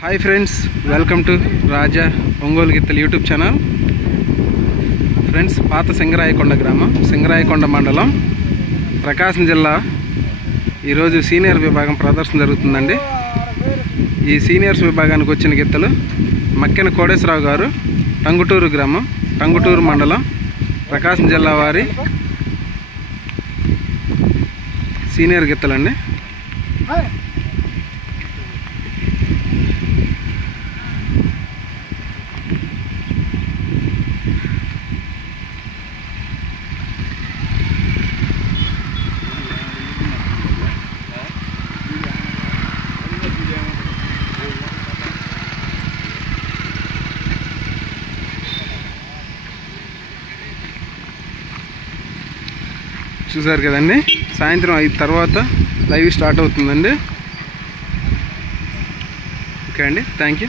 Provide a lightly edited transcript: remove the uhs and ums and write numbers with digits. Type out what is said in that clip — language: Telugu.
హాయ్ ఫ్రెండ్స్, వెల్కమ్ టు రాజా ఒంగోలు గిత్తలు యూట్యూబ్ ఛానల్. ఫ్రెండ్స్, పాత సింగరాయకొండ గ్రామం, సింగరాయకొండ మండలం, ప్రకాశం జిల్లా. ఈరోజు సీనియర్ విభాగం ప్రదర్శన జరుగుతుందండి. ఈ సీనియర్స్ విభాగానికి వచ్చిన గిత్తలు మక్కెన కోడేశ్వరరావు గారు, టంగుటూరు గ్రామం, టంగుటూరు మండలం, ప్రకాశం జిల్లా వారి సీనియర్ గిత్తలండి. చూసారు కదండి, సాయంత్రం 5 తర్వాత లైవ్ స్టార్ట్ అవుతుందండి. ఓకే అండి, థ్యాంక్ యూ.